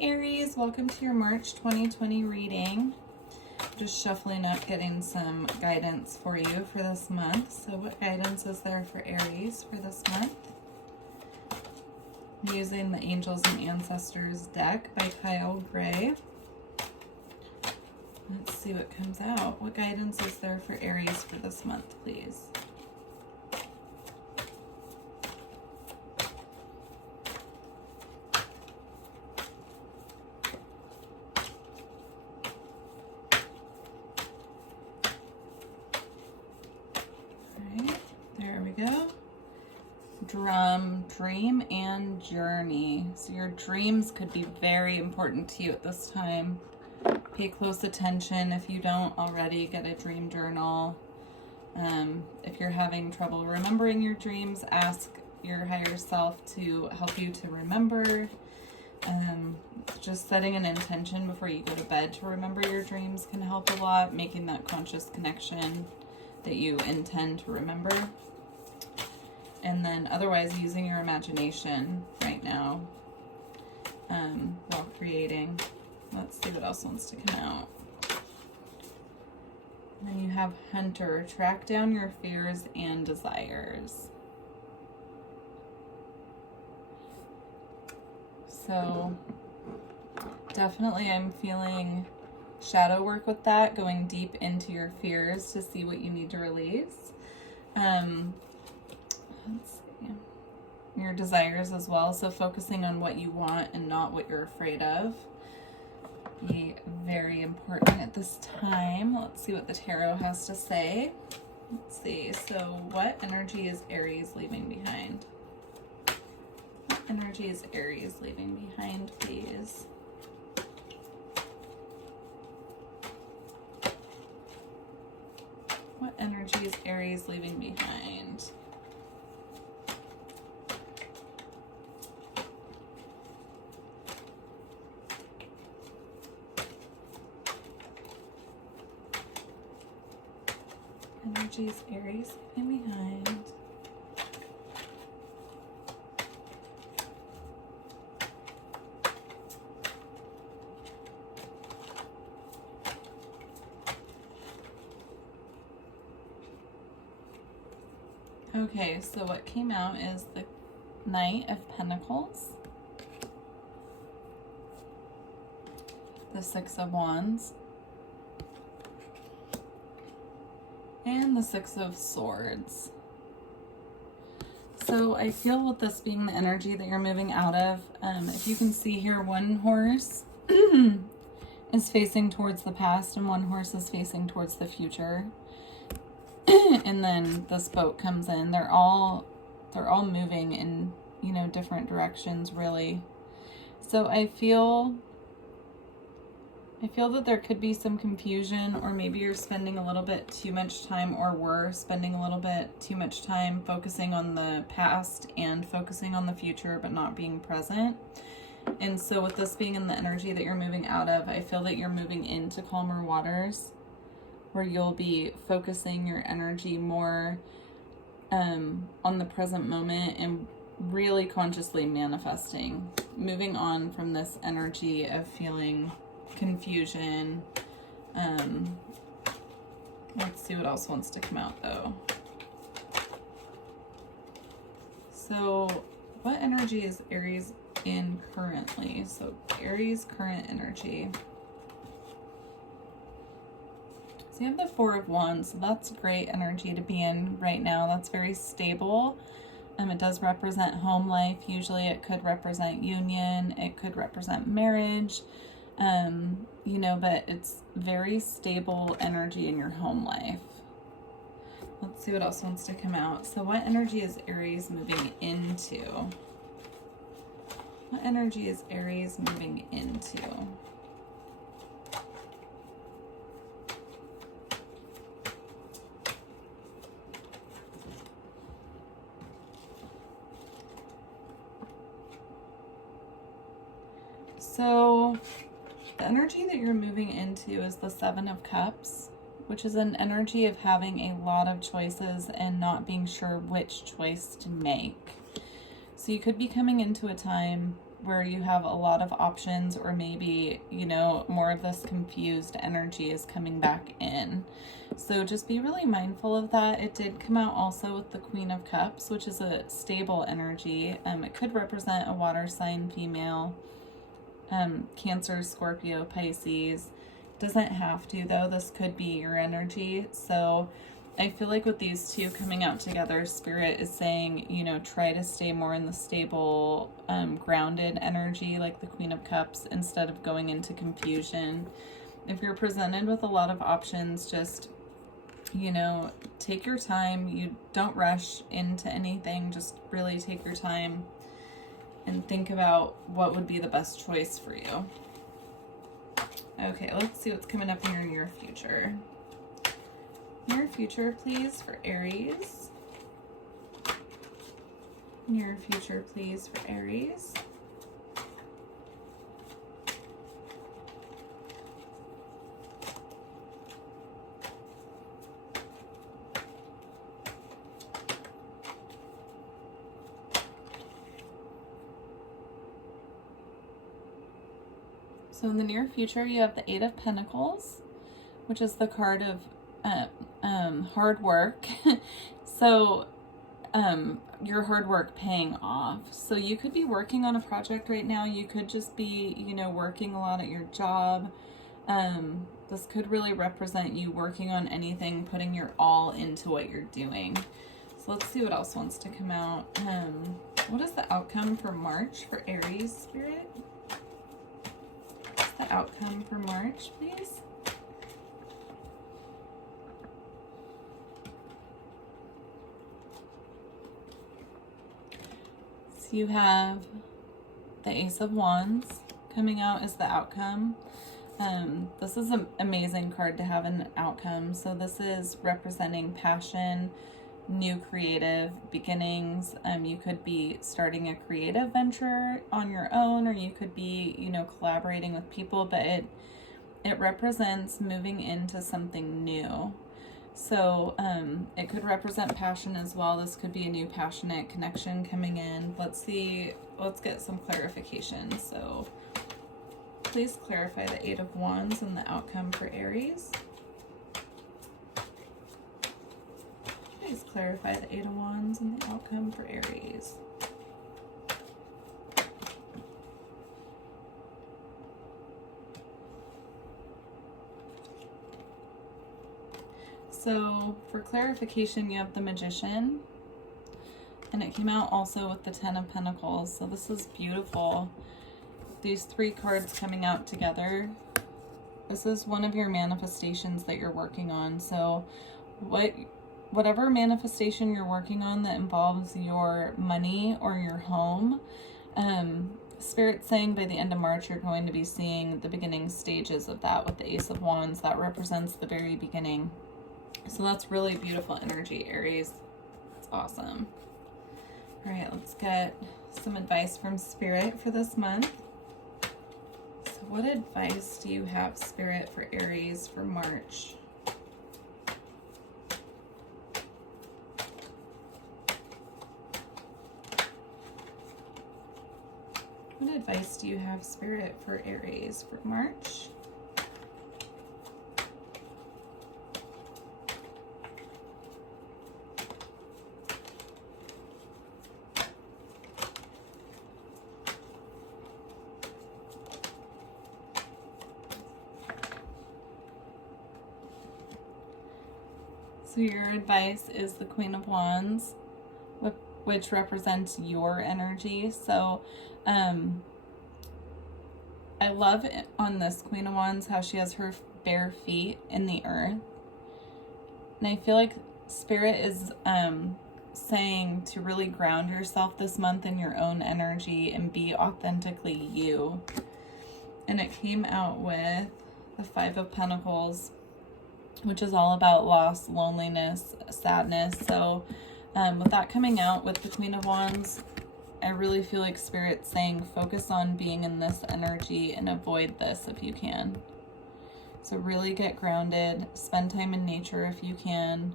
Aries, welcome to your March 2020 reading. Just shuffling up, getting some guidance for you for this month. So what guidance is there for Aries for this month? I'm using the Angels and Ancestors deck by Kyle Gray. Let's see what comes out. What guidance is there for Aries for this month, please? Dream and journey. So your dreams could be very important to you at this time. Pay close attention. If you don't already, get a dream journal. If you're having trouble remembering your dreams, ask your higher self to help you to remember. Just setting an intention before you go to bed to remember your dreams can help a lot. Making that conscious connection that you intend to remember. And then otherwise using your imagination right now while creating. Let's see what else wants to come out. And then you have Hunter. Track down your fears and desires. So definitely I'm feeling shadow work with that, going deep into your fears to see what you need to release. Let's see. Your desires as well. So focusing on what you want and not what you're afraid of. Be very important at this time. Let's see what the tarot has to say. Let's see. So what energy is Aries leaving behind? What energy is Aries leaving behind, please? What energy is Aries leaving behind? Energies Aries leaving behind. Okay, so what came out is the Knight of Pentacles, the Six of Wands, and the Six of Swords. So I feel with this being the energy that you're moving out of, if you can see here, one horse is facing towards the past and one horse is facing towards the future. And then this boat comes in. They're all moving in, different directions, really. So I feel that there could be some confusion, or maybe you're spending a little bit too much time, or we're spending a little bit too much time focusing on the past and focusing on the future, but not being present. And so with this being in the energy that you're moving out of, I feel that you're moving into calmer waters, where you'll be focusing your energy more on the present moment and really consciously manifesting, moving on from this energy of feeling confusion. Let's see what else wants to come out though. So what energy is Aries in currently? So Aries current energy. So you have the Four of Wands, so that's great energy to be in right now. That's very stable. It does represent home life. Usually it could represent union, it could represent marriage, but it's very stable energy in your home life. Let's see what else wants to come out. So what energy is Aries moving into? What energy is Aries moving into? So the energy that you're moving into is the Seven of Cups, which is an energy of having a lot of choices and not being sure which choice to make. So you could be coming into a time where you have a lot of options, or maybe, you know, more of this confused energy is coming back in. So just be really mindful of that. It did come out also with the Queen of Cups, which is a stable energy. It could represent a water sign female, Cancer, Scorpio, Pisces. Doesn't have to though. This could be your energy. So I feel like with these two coming out together, Spirit is saying, you know, try to stay more in the stable, grounded energy like the Queen of Cups instead of going into confusion. If you're presented with a lot of options, just, you know, take your time. You don't rush into anything. Just really take your time and think about what would be the best choice for you. Okay, let's see what's coming up in your near future. Near future, please, for Aries. Near future, please, for Aries. So in the near future, you have the Eight of Pentacles, which is the card of hard work. So your hard work paying off. So you could be working on a project right now. You could just be, you know, working a lot at your job. This could really represent you working on anything, putting your all into what you're doing. So let's see what else wants to come out. What is the outcome for March for Aries, Spirit? What's the outcome for March, please? So you have the Ace of Wands coming out as the outcome. This is an amazing card to have an outcome. So this is representing passion, new creative beginnings. You could be starting a creative venture on your own, or you could be, you know, collaborating with people, but it represents moving into something new. So it could represent passion as well. This could be a new passionate connection coming in. Let's get some clarification. So please clarify the Eight of Wands and the outcome for Aries. Please clarify the Eight of Wands and the outcome for Aries. So for clarification, you have the Magician, and it came out also with the Ten of Pentacles. So this is beautiful. These three cards coming out together. This is one of your manifestations that you're working on. So whatever manifestation you're working on that involves your money or your home, Spirit's saying by the end of March, you're going to be seeing the beginning stages of that with the Ace of Wands. That represents the very beginning. So that's really beautiful energy, Aries. It's awesome. All right, let's get some advice from Spirit for this month. So what advice do you have, Spirit, for Aries for March? What advice do you have, Spirit, for Aries for March? So your advice is the Queen of Wands, which represents your energy. So I love it on this Queen of Wands how she has her bare feet in the earth. And I feel like Spirit is saying to really ground yourself this month in your own energy and be authentically you. And it came out with the Five of Pentacles, which is all about loss, loneliness, sadness. So with that coming out with the Queen of Wands, I really feel like Spirit's saying focus on being in this energy and avoid this if you can. So really get grounded, spend time in nature if you can.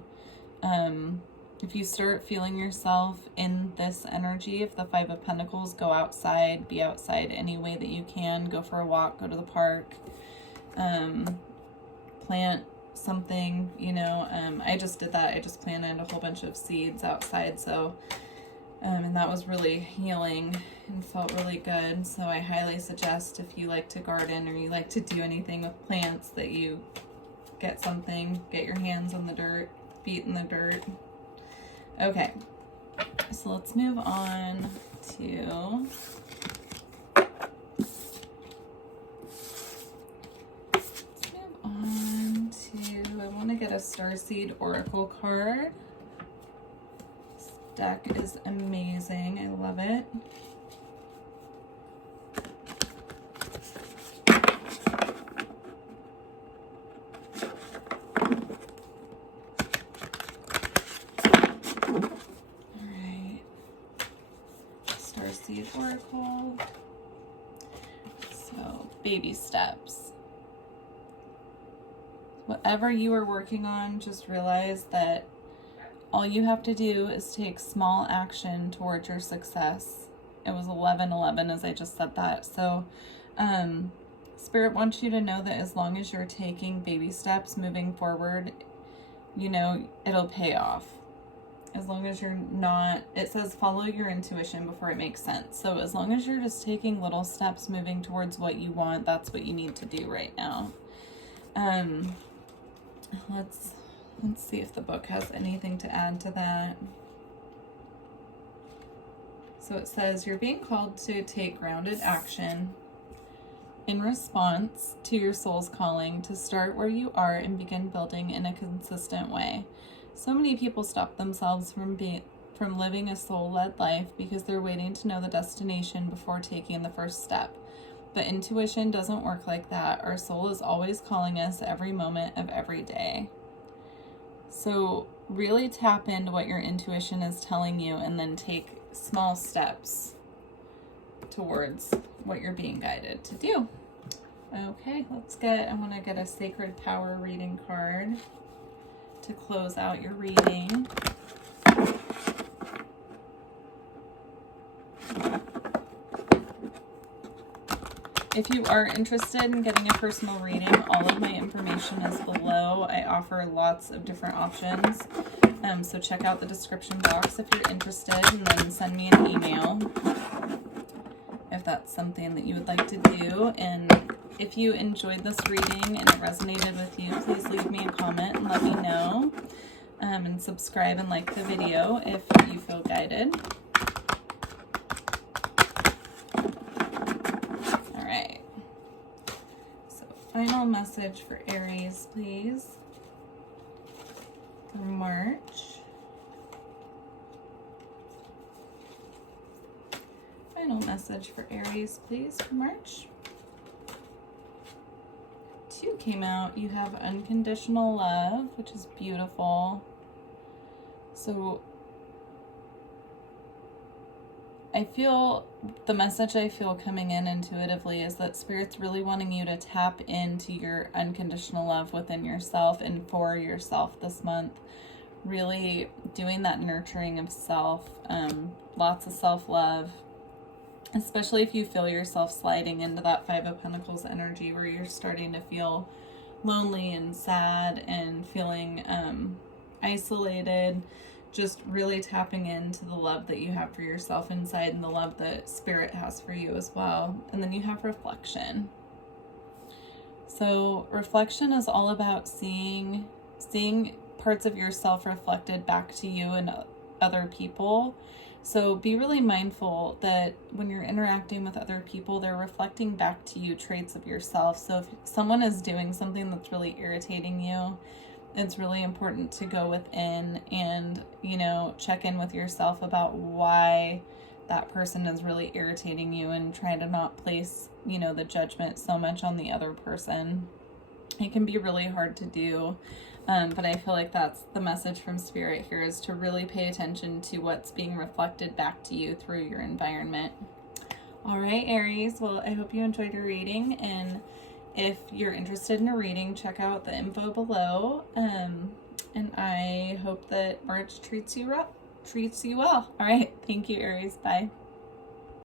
If you start feeling yourself in this energy, if the Five of Pentacles, go outside, be outside any way that you can. Go for a walk, go to the park, plant something, you know. I just did that. I just planted a whole bunch of seeds outside, so and that was really healing and felt really good. So I highly suggest, if you like to garden or you like to do anything with plants, that you get something, get your hands on the dirt, feet in the dirt. Okay, so let's move on to I want to get a Starseed Oracle card. This deck is amazing. I love it. Alright. Starseed Oracle. So, baby steps. Whatever you are working on, just realize that all you have to do is take small action towards your success. It was 11/11 as I just said that. So Spirit wants you to know that as long as you're taking baby steps moving forward, you know, it'll pay off. As long as you're not, it says follow your intuition before it makes sense. So as long as you're just taking little steps moving towards what you want, that's what you need to do right now. Let's see if the book has anything to add to that. So it says you're being called to take grounded action in response to your soul's calling to start where you are and begin building in a consistent way. So many people stop themselves from living a soul-led life because they're waiting to know the destination before taking the first step. But intuition doesn't work like that. Our soul is always calling us every moment of every day. So really tap into what your intuition is telling you and then take small steps towards what you're being guided to do. Okay, I'm going to get a Sacred Power reading card to close out your reading. If you are interested in getting a personal reading, all of my information is below. I offer lots of different options. So check out the description box if you're interested, and then send me an email if that's something that you would like to do. And if you enjoyed this reading and it resonated with you, please leave me a comment and let me know. And subscribe and like the video if you feel guided. Final message for Aries, please, for March. Final message for Aries, please, for March. 2 came out. You have unconditional love, which is beautiful. So I feel the message I feel coming in intuitively is that Spirit's really wanting you to tap into your unconditional love within yourself and for yourself this month. Really doing that nurturing of self, lots of self-love, especially if you feel yourself sliding into that Five of Pentacles energy where you're starting to feel lonely and sad and feeling isolated. Just really tapping into the love that you have for yourself inside and the love that Spirit has for you as well. And then you have reflection. So reflection is all about seeing parts of yourself reflected back to you and other people. So be really mindful that when you're interacting with other people, they're reflecting back to you traits of yourself. So if someone is doing something that's really irritating you, it's really important to go within and, you know, check in with yourself about why that person is really irritating you and try to not place, you know, the judgment so much on the other person. It can be really hard to do, but I feel like that's the message from Spirit here, is to really pay attention to what's being reflected back to you through your environment. All right, Aries. Well, I hope you enjoyed your reading, and if you're interested in a reading, check out the info below. And I hope that March treats you well. All right. Thank you, Aries. Bye.